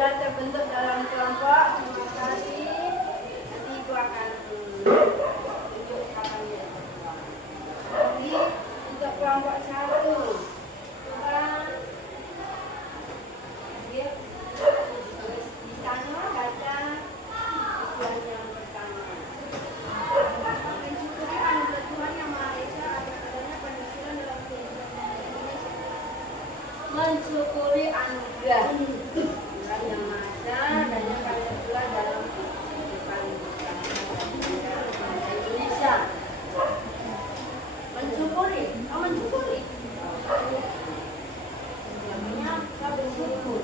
sudah terbentuk dalam kelompok, terima kasih. Nanti Ibu akan tunjuk kapannya. Jadi untuk kelompok 1, coba di sana baca tujuan yang pertama. Mensyukuri anugerah Tuhan yang Maha Esa atas adanya penyusuran dalam kehidupan Indonesia. Mensyukuri anugerah Tuhan yang Maha Esa adanya penyusuran dalam kehidupan Indonesia. Mensyukuri, mensyukuri. Namanya kita bersyukur,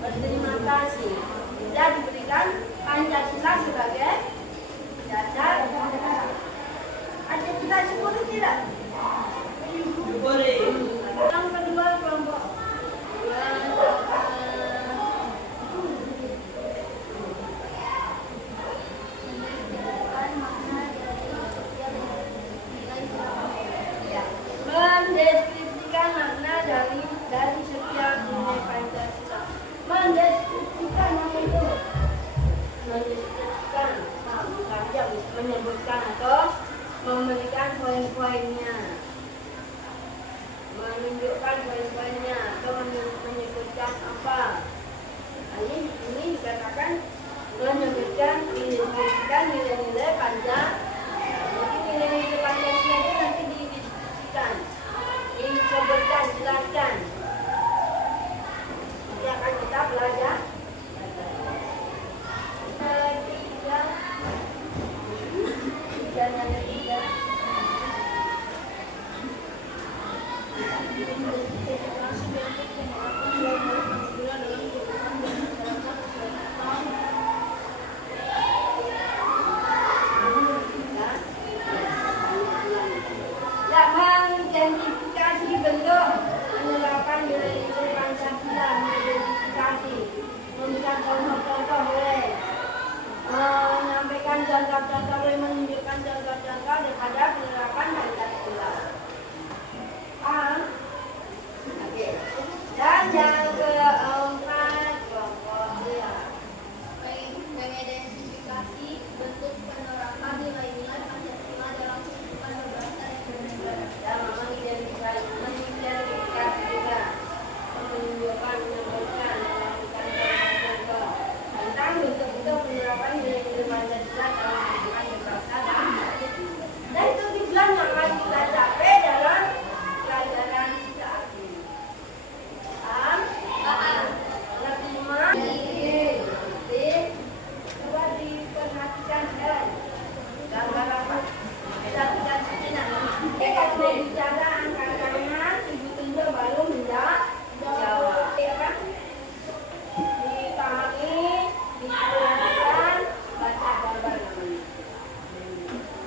berterima kasih. Kita diberikan Pancasila sebagai dasar. Ada kita syukuri tidak? Syukuri. Yang kedua kelompok. Mendeskripsikan makna dari setiap nilai Pancasila. Mendeskripsikan apa itu? Mendeskripsikan, saja menyebutkan atau memberikan poin-poinnya, menunjukkan poin-poinnya atau menyebutkan apa. Ini dikatakan menyebutkan nilai-nilai Pancasila. Jadi nilai-nilai Pancasila itu nanti didiskusikan, disebutkan, jelaskan. Nanti akan kita belajar. Mengidentifikasi bentuk penerapan nilai-nilai Pancasila, mengidentifikasi, memberikan contoh-contoh boleh, menyampaikan contoh-contoh boleh, menunjukkan contoh-contoh daripada penerapan Pancasila. Paham? Oke. Dan yang keempat kelompok ya, mengidentifikasi bentuk penerapan nilai-nilai Pancasila dalam kehidupan berbangsa dan bernegara. Dan mengidentifikasi juga, menunjukkan, menyampaikan, melakukan contoh tentang bentuk-bentuk penerapan nilai-nilai Pancasila dalam kehidupan berbangsa dan itu tujuan yang akan kita capai dalam pelajaran saat ini. Paham? Paham. Terima kasih. Coba diperhatikan gambar apa? Perhatikan sini nanti. Kalau mau bicara angka-angkanya, Ibu tunjuk baru menjawab. Apa? Dipahami, diperhatikan, baca gambar namanya.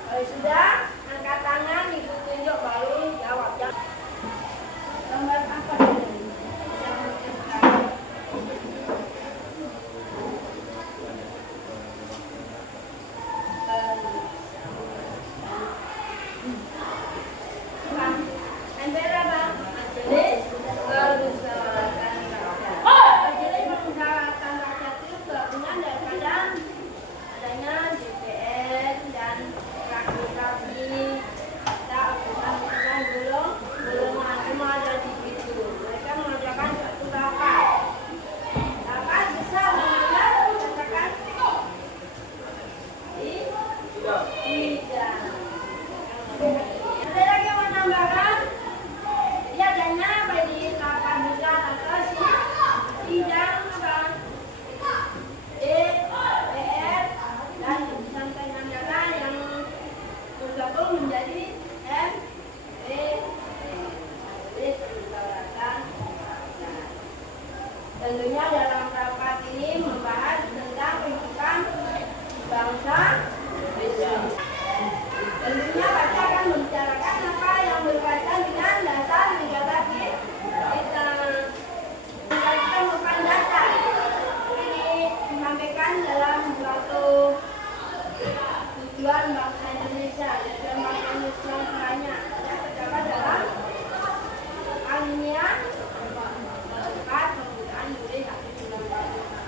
Kalau sudah, angkat tangan, Ibu tunjuk baru jawab. Gambar apa ini? Tentunya dalam rapat ini membahas tentang kehidupan bangsa. Tentunya baca akan membicarakan apa yang berkaitan dengan dasar negara kita. Kita merupakan dasar. Ini disampaikan dalam suatu tujuan bangsa Indonesia. Tujuan bangsa Indonesia banyak. Yang terdapat dalam alinea 4 penggunaan budaya 1945.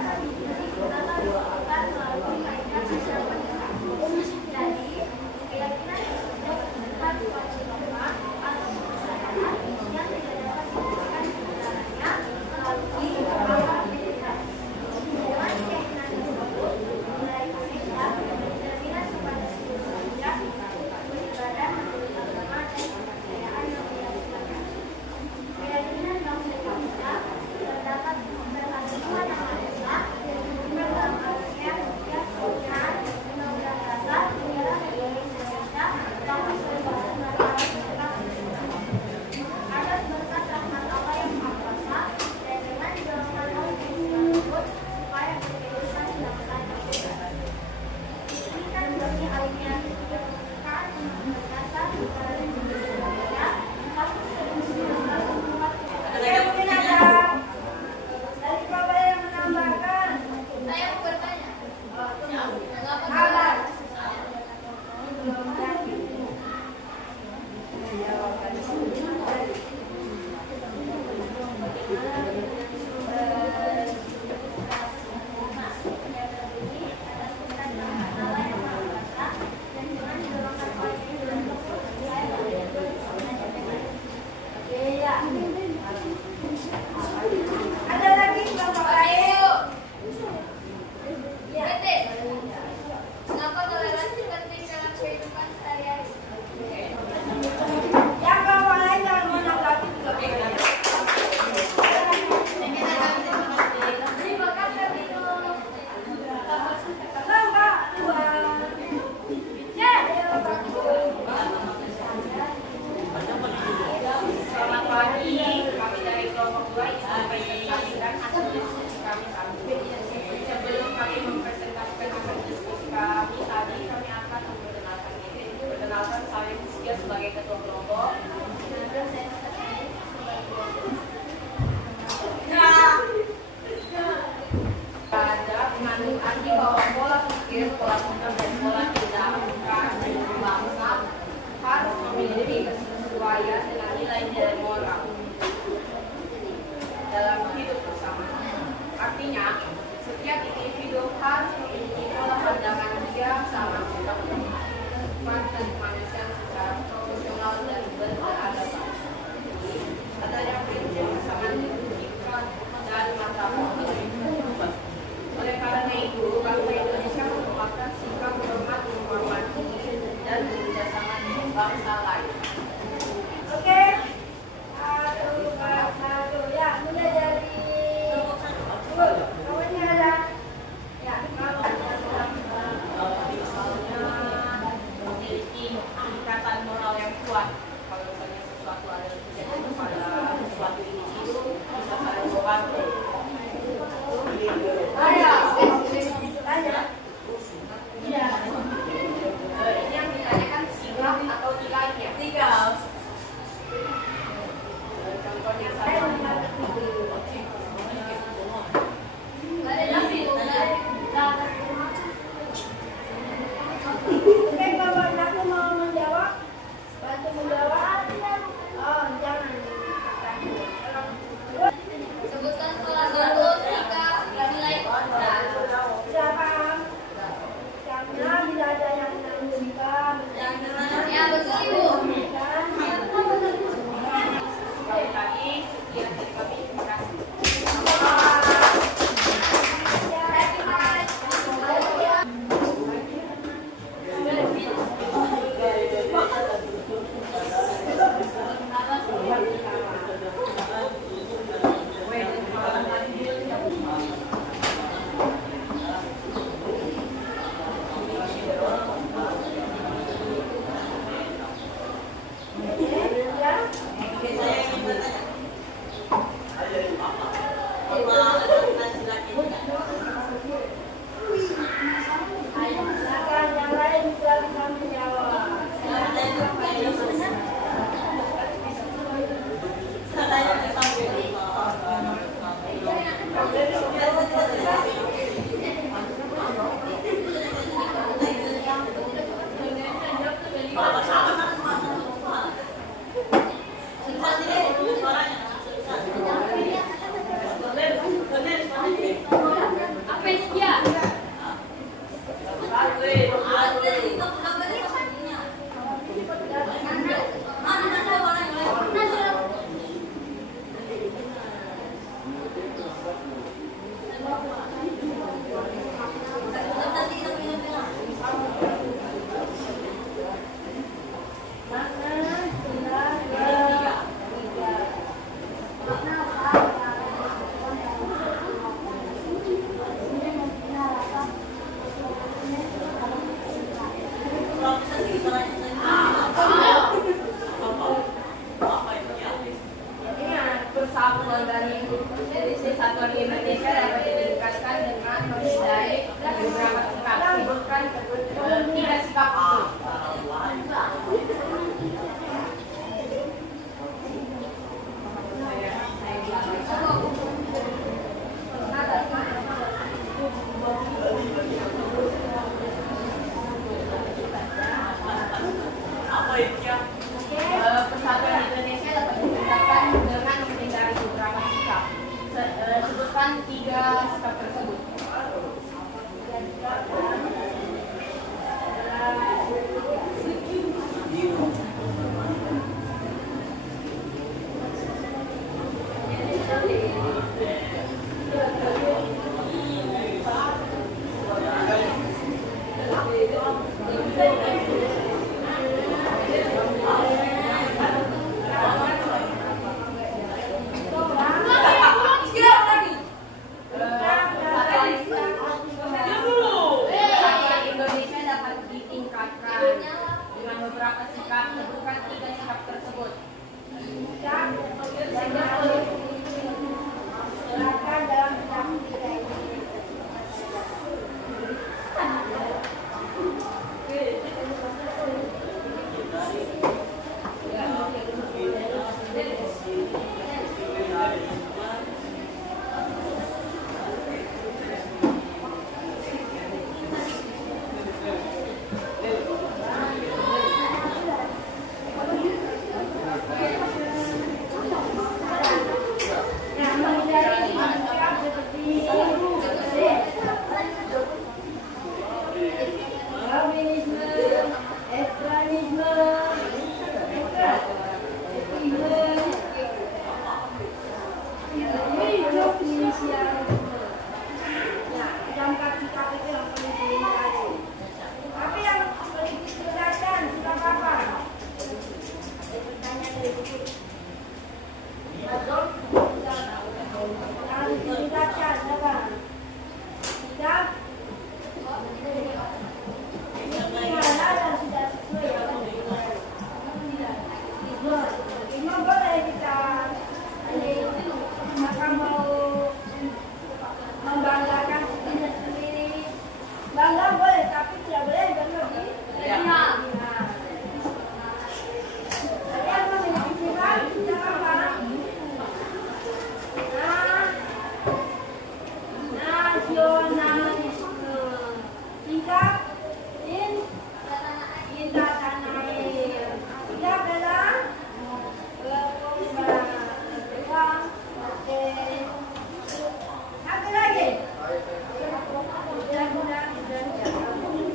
dapat dibuktikan melalui kaidah asal pendapat. Jadi, keyakinan tersebut bukan suatu dogma atau kepercayaan yang tidak dapat dibuktikan kebenarannya melalui akal pikiran. Dengan keyakinan tersebut, mulai kita berjaminan kepada seluruh manusia untuk beribadah menurut agama dan kepercayaan yang dilakukan. Keyakinan bangsa terdapat terhadap Tuhan Yang Maha Esa yang dibuka dalam Al-Quran, Tuhan, Undang-Undang Dasar Negara Republik Indonesia tahun 1945. Atas berkat rahmat Allah yang Maha Kuasa dan dengan dorongan oleh tersebut supaya kehidupan dilakukan dengan diberikan bagi alumni kemerdekaan Undang-Undang Dasar Negara Republik Indonesia tahun 1945. Dari Bapak yang menambahkan. Saya mau bertanya. Alat. Ada lagi Bapak lain? Kenapa toleransi penting dalam kehidupan sehari-hari? Yang Bapak lain dalam menanggapi juga boleh. Terima kasih, Bino. Lomba 2. Selamat pagi, kami dari kelompok 2 ingin mempresentasikan hasil diskusi kami tadi. Sebelum kami mempresentasikan hasil diskusi kami tadi, kami akan memperkenalkan diri. Perkenalkan, saya Rizkia sebagai ketua kelompok. Ada mengandung arti bahwa pola pikir, pola sikap, dan pola tindakan bangsa harus memiliki kesesuaian dengan nilai-nilai moral dalam hidup bersama. Artinya, setiap individu harus memiliki pola pandangan yang sama sikap dan kemanusiaan secara profesional dan berkeadaban. Adanya prinsip kesamaan dirugikan dan martabat individu. Oleh karena itu, bangsa Indonesia merupakan sikap hormat, menghormati, dan bekerjasama dengan bangsa lain. Oke. Satu. Ya, mulai dari kawannya ada. Ya. Misalnya memiliki ikatan moral yang kuat. Kalau misalnya sesuatu ada terjadi pada suatu individu, tersebut. Kesatuan Indonesia dapat ditingkatkan dengan beberapa sikap. Sebutkan 3 sikap tersebut. Silakan dalam bidang tiga ini. Nah, menghindari sikap seperti Darwinisme, ekstremisme, hidup inisialisme. Nah, dampak sikap itu yang perlu dihindari. Tapi yang politik berdasar sikap apa? Pertanyaan dari buku. Betul? Harus ditingkatkan, jangan. Sikap ini mana dan sudah sesuai ya. Ini boleh kita maka mau membanggakan diri sendiri. Bangga boleh, tapi tidak boleh berlebih. Nah, kalian memiliki sifat sikap apa? Nasionalisme. Sikap cinta tanah air. Sikap dalam berkorban. Oke. Satu lagi. Mudah-mudahan ingat, pertanyaan ini.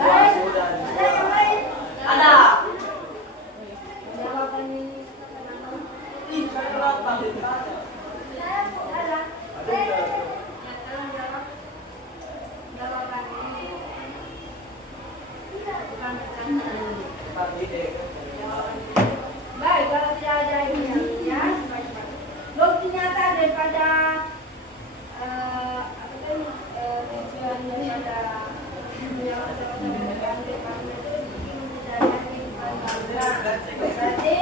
Baik, ada yang lain? Ada. Baik, kalau tidak ada ini ya, bukti nyata daripada apa tadi tujuan daripada yang ada itu tidak yakin bangga. Berarti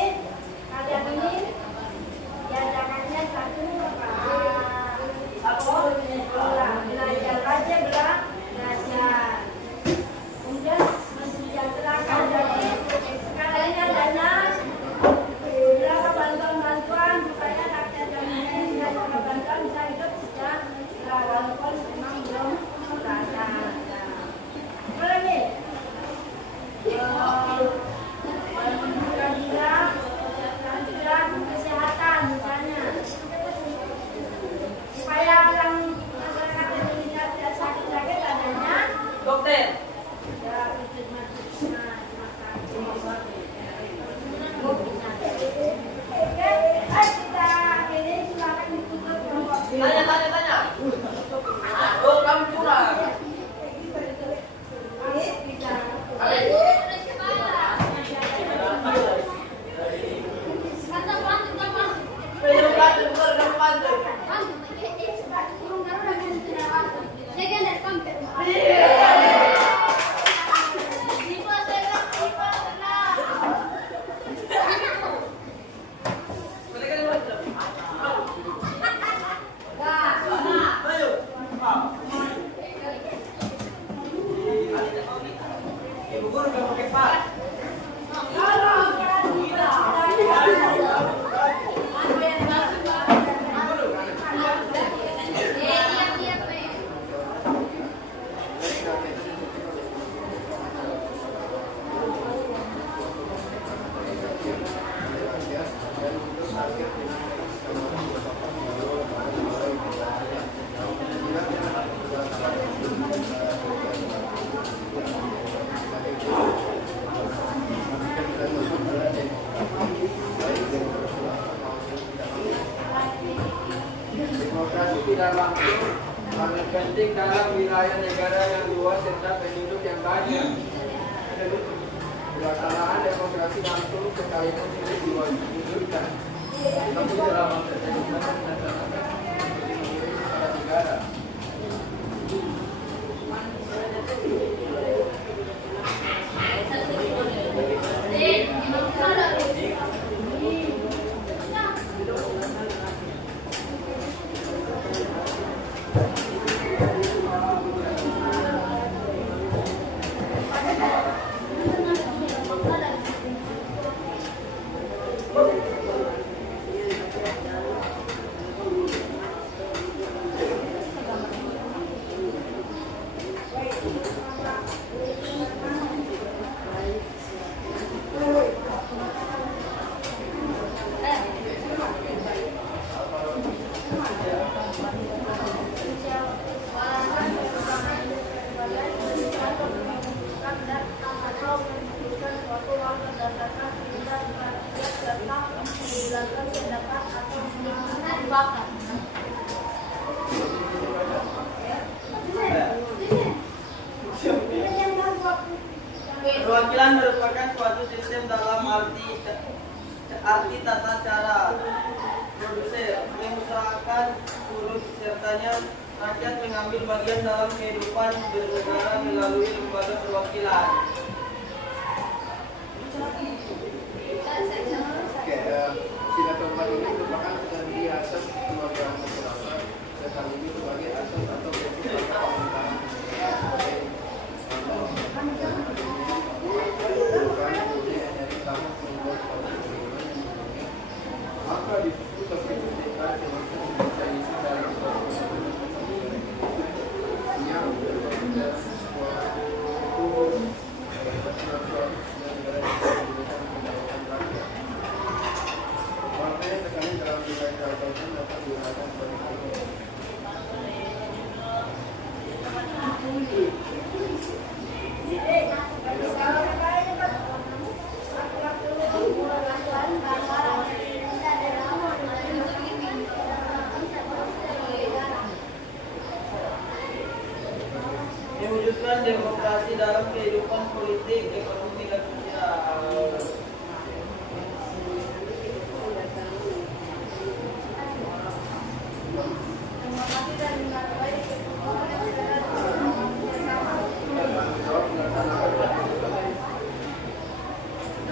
kalian ini diadakannya satu belajar aja belajar. Kemudian mensejahterakan jadi sekarang ini adanya beberapa bantuan supaya rakyat yang mungkin tidak bantuan bisa hidup sejahtera walaupun memang belum merasa. Apa lagi? Kesehatan misalnya supaya orang masyarakat Indonesia tidak sakit-sakit adanya Dokter. ya kita ini silakan ditutup kelompok B. Tanya. Oh, kamu curang. Ibu guru udah pakai pak. Demokrasi tidak langsung sangat penting dalam wilayah negara yang luas serta penduduk yang banyak. Pelaksanaan demokrasi langsung sekalipun sulit diwujudkan, tapi dalam terjadi masyarakat pada negara. Perwakilan merupakan suatu sistem dalam arti tata cara produser mengusahakan turut sertanya rakyat mengambil bagian dalam kehidupan bernegara melalui lembaga perwakilan. Silaturahmi ini merupakan sendi asas keluarga masyarakat sekaligus sebagai asas atau prinsip pemerintahan maka disusul kepentingan yang disaisi dalam yang berbeda Mewujudkan demokrasi dalam kehidupan politik, ekonomi, dan sosial.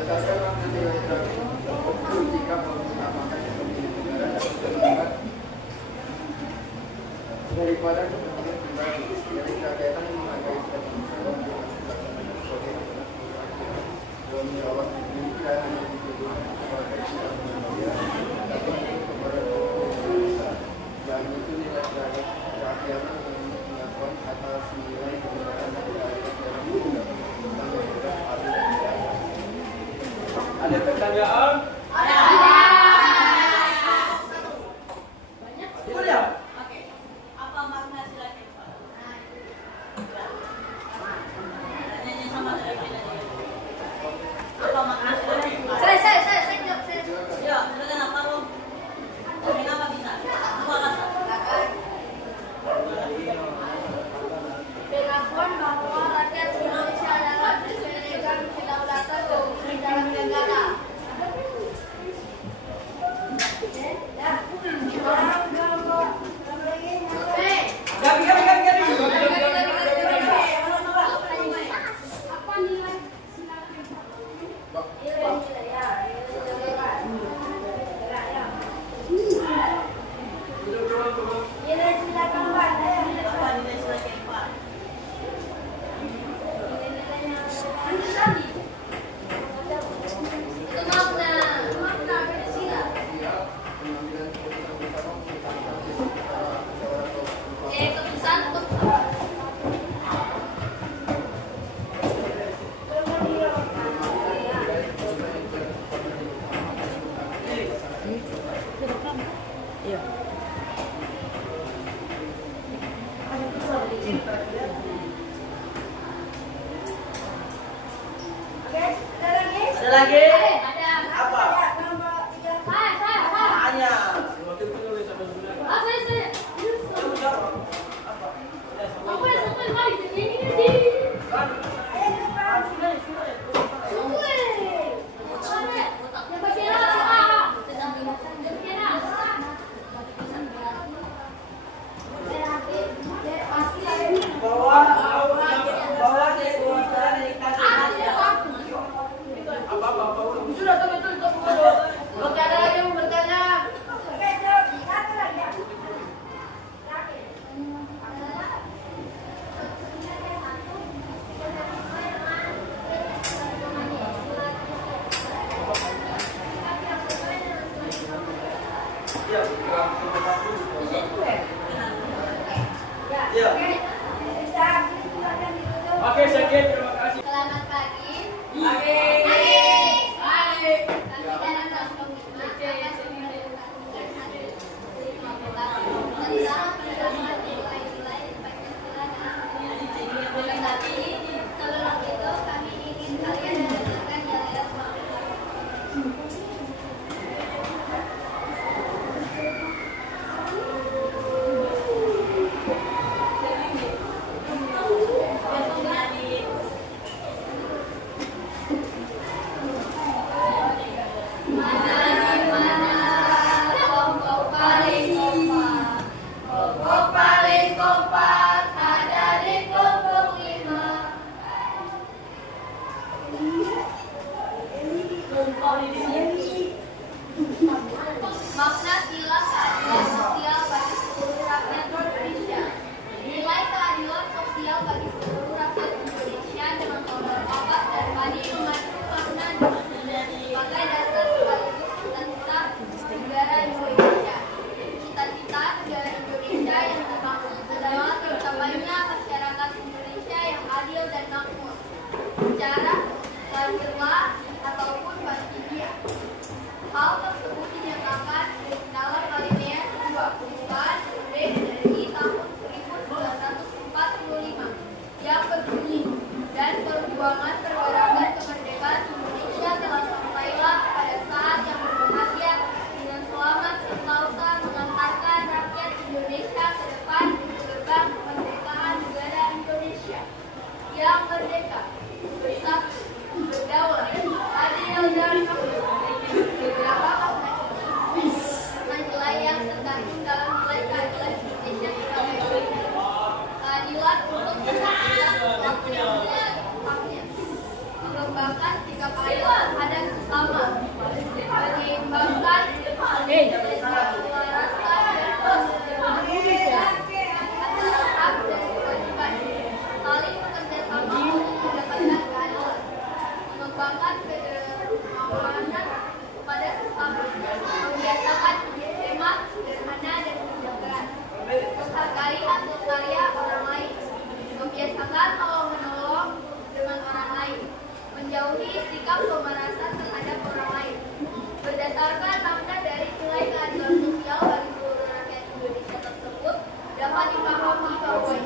berdasarkan nilai trafik itu jika mengutamakan kepentingan negara dan masyarakat daripada kepentingan pribadi. Jadi kaitan menghargai kepentingan pelaksanaan proyek dan menjawab pendidikan yang ditujukan kepada kita manusia atau kepada pemerintah. Dan itu nilai terakhir pengakuan atas nilai kebenaran dan keadilan dalam undang-undang yang sudah adil dan beradab. Ada pertanyaan? Boleh. Oke. Apa makna sila kempa? Nanya sama dari kita. Apa makna sila kempa? Saya jawab. Ya, silakan apa lo? Kenapa bisa? Dua kata. Pengakuan bahwa rakyat Indonesia adalah memegang kedaulatan dan dalam negara. Apa nilai sila kempa? Apa nilai sila kempa? Makna dari sila. Pengambilan keputusan bersama mengutamakan musyawarah atau Keputusan untuk Ada lagi? ada. Apa? Saya. Tanya. Saya. Jawab. Apa? Aku yang sampai mari ini. Kan? Sudah. Bawa kekuasaan dari kaki aja. Sudah betul. Oke, ada lagi yang mau bertanya? Ya. Ya. Oke, sekian, terima kasih. Selamat pagi. Pagi. Kami dalam kelas komitmen akan mengedukasi tentang penerapan nilai-nilai Pancasila dan tapi sebelum itu kami ingin kalian mendengarkan jalan kelompok paling kompak ada di kelompok 5. Makna sila keadilan sosial bagi seluruh rakyat Indonesia. Nilai keadilan sosial bagi seluruh rakyat Indonesia dengan toleransi dan padi memacu makna sebagai dasar sekaligus cita-cita negara Indonesia. Cita-cita negara Indonesia yang termaksud adalah tercapainya masyarakat Indonesia yang adil dan makmur, secara lahirlah ataupun batinnya. kedermawanan kepada sesama, membiasakan hemat, sederhana dan menjaga, menghargai hasil karya orang lain, membiasakan tolong-menolong dengan orang lain, menjauhi sikap pemerasan terhadap orang lain. Berdasarkan makna dari nilai keadilan sosial bagi seluruh rakyat Indonesia tersebut, dapat dipahami bahwa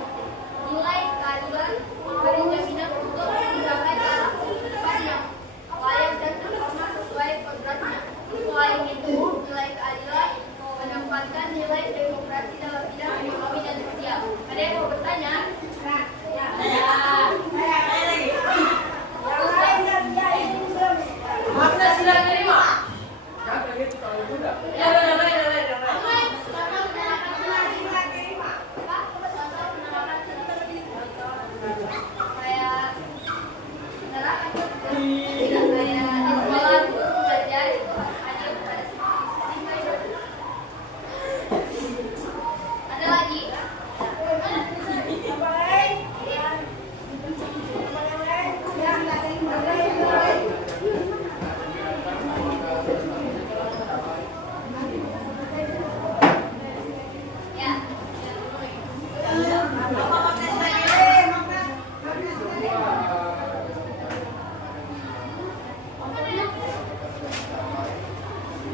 nilai keadilan memberi jaminan untuk mencapai taraf kehidupan yang layak dan terhormat sesuai kodratnya. Selain itu, nilai keadilan menempatkan nilai demokrasi dalam bidang ekonomi dan sosial. Ada yang mau bertanya? Yang lain dan dia ini belum. Makna sila kelima. Ya, damai. Kayak menerapkan tidak kayak di sekolah guru belajar itu adil pada semua. Ada lagi? Apa lain? Apa yang lain? Ya, ada yang lain. Ya.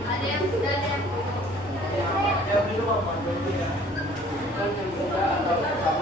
Ada yang sudah, ada yang belum. Dan yang sudah atau